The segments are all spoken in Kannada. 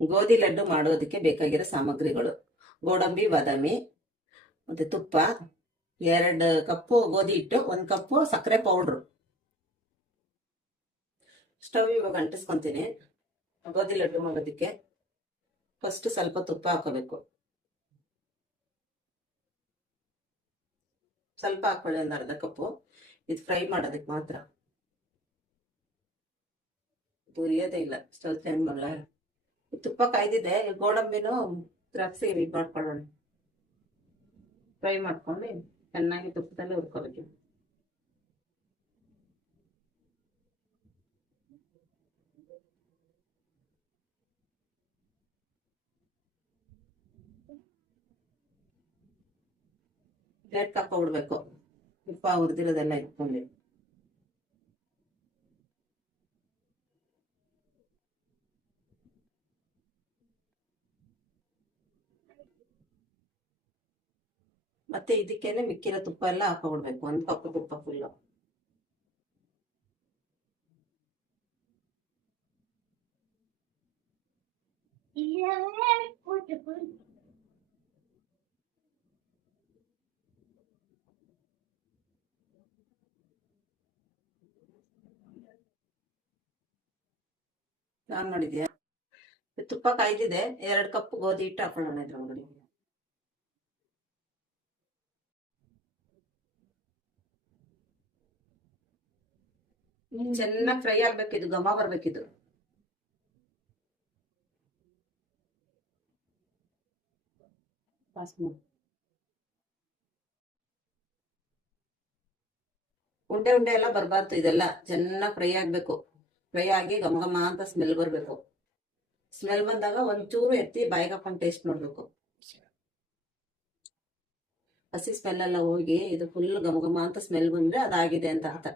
ಗೋಧಿ ಲಡ್ಡು ಮಾಡೋದಕ್ಕೆ ಬೇಕಾಗಿರೋ ಸಾಮಗ್ರಿಗಳು: ಗೋಡಂಬಿ, ಬಾದಾಮಿ, ಮತ್ತೆ ತುಪ್ಪ, 2 ಕಪ್ಪು ಗೋಧಿ ಹಿಟ್ಟು, 1 ಕಪ್ಪು ಸಕ್ಕರೆ ಪೌಡ್ರು. ಸ್ಟವ್ ಇವಾಗ ಅಂಟಿಸ್ಕೊಂತೀನಿ. ಗೋಧಿ ಲಡ್ಡು ಮಾಡೋದಕ್ಕೆ ಫಸ್ಟ್ ಸ್ವಲ್ಪ ತುಪ್ಪ ಹಾಕೋಬೇಕು. ಸ್ವಲ್ಪ ಹಾಕೊಳ್ಳಿ, 1 ಅರ್ಧ ಕಪ್ಪು. ಇದು ಫ್ರೈ ಮಾಡೋದಕ್ಕೆ ಮಾತ್ರ, ಉರಿಯೋದೇ ಇಲ್ಲ. ಸ್ಟವ್ ಚೇಂಜ್ ಮಾಡಲ. ತುಪ್ಪ ಕಾಯ್ದಿದೆ. ಗೋಡಂಬಿನೂ ದ್ರಾಕ್ಷಿ ಇದು ಮಾಡ್ಕೊಳ್ಳೋಣ. ಫ್ರೈ ಮಾಡ್ಕೊಂಡು ಚೆನ್ನಾಗಿ ತುಪ್ಪದಲ್ಲಿ ಹುರ್ಕೋಬೇಕು. ಪ್ಲೇಟ್ ಹಾಕೊಂಡ್ಬಿಡ್ಬೇಕು. ತುಪ್ಪ ಹುರಿದಿರೋದೆಲ್ಲ ಇಟ್ಕೊಂಡು ಮತ್ತೆ ಇದಕ್ಕೇನೆ ಮಿಕ್ಕಿರೋ ತುಪ್ಪ ಎಲ್ಲ ಹಾಕೊಂಡ್ಬಿಡ್ಬೇಕು. 1 ಕಪ್ ತುಪ್ಪ ಫುಲ್ಲು. ನಾನ್ ನೋಡಿದ್ಯಾ? ತುಪ್ಪ ಕಾಯ್ದಿದೆ. 2 ಕಪ್ ಗೋಧಿ ಹಿಟ್ಟು ಹಾಕೊಳ್ಳೋಣ ಇದ್ರೊಳಗಡೆ. ಚೆನ್ನಾಗಿ ಫ್ರೈ ಆಗ್ಬೇಕಿದು, ಘಮ ಬರ್ಬೇಕಿದು. ಉಂಡೆ ಉಂಡೆ ಎಲ್ಲ ಬರ್ಬಾರ್ದು. ಇದೆಲ್ಲ ಚೆನ್ನಾಗಿ ಫ್ರೈ ಆಗ್ಬೇಕು. ಫ್ರೈ ಆಗಿ ಘಮ ಘಮ ಅಂತ ಸ್ಮೆಲ್ ಬರ್ಬೇಕು. ಸ್ಮೆಲ್ ಬಂದಾಗ ಒಂಚೂರು ಎತ್ತಿ ಬಾಯಿಗೆ ಹಾಕೊಂಡು ಟೇಸ್ಟ್ ನೋಡ್ಬೇಕು. ಹಸಿ ಸ್ಮೆಲ್ ಎಲ್ಲ ಹೋಗಿ ಇದು ಫುಲ್ ಘಮ ಘಮ ಅಂತ ಸ್ಮೆಲ್ ಬಂದ್ರೆ ಅದಾಗಿದೆ ಅಂತ ಅರ್ಥ.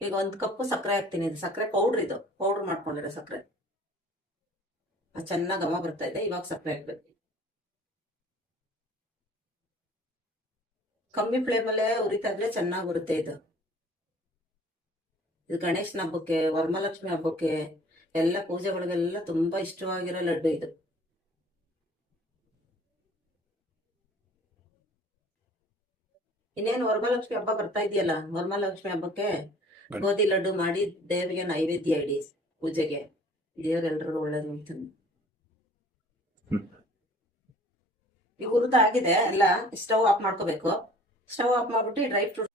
ಈಗ 1 ಕಪ್ ಸಕ್ಕರೆ ಹಾಕ್ತೀನಿ. ಇದು ಸಕ್ಕರೆ ಪೌಡ್ರ್, ಇದು ಪೌಡ್ರ್ ಮಾಡ್ಕೊಂಡಿರೋ ಸಕ್ಕರೆ. ಚೆನ್ನಾಗಿ ಘಮ ಬರ್ತಾ ಇದೆ. ಇವಾಗ ಸಕ್ಕರೆ ಹಾಕ್ಬೇಕು. ಕಮ್ಮಿ ಫ್ಲೇಮಲ್ಲೇ ಉರಿತಾ ಇದ್ರೆ ಚೆನ್ನಾಗಿ ಬರುತ್ತೆ ಇದು. ಇದು ಗಣೇಶನ ಹಬ್ಬಕ್ಕೆ, ವರಮಹಾಲಕ್ಷ್ಮಿ ಹಬ್ಬಕ್ಕೆ, ಎಲ್ಲ ಪೂಜೆಗಳಿಗೆಲ್ಲ ತುಂಬಾ ಇಷ್ಟವಾಗಿರೋ ಲಡ್ಡು ಇದು. ಇನ್ನೇನು ವರಮಹಾಲಕ್ಷ್ಮಿ ಹಬ್ಬ ಬರ್ತಾ ಇದೆಯಲ್ಲ, ವರಮಹಾಲಕ್ಷ್ಮಿ ಹಬ್ಬಕ್ಕೆ ಗೋಧಿ ಲಡ್ಡು ಮಾಡಿ ದೇವರಿಗೆ ನೈವೇದ್ಯ ಇಡಿ. ಪೂಜೆಗೆ ದೇವರೆಲ್ಲರೂ ಒಳ್ಳೇದು ಅಂತ. ಈಗ ಹುರಿದಾಗಿದೆ ಎಲ್ಲ. ಸ್ಟವ್ ಆಫ್ ಮಾಡ್ಕೋಬೇಕು. ಸ್ಟವ್ ಆಫ್ ಮಾಡ್ಬಿಟ್ಟು ಡ್ರೈ ಫ್ರೂಟ್ಸ್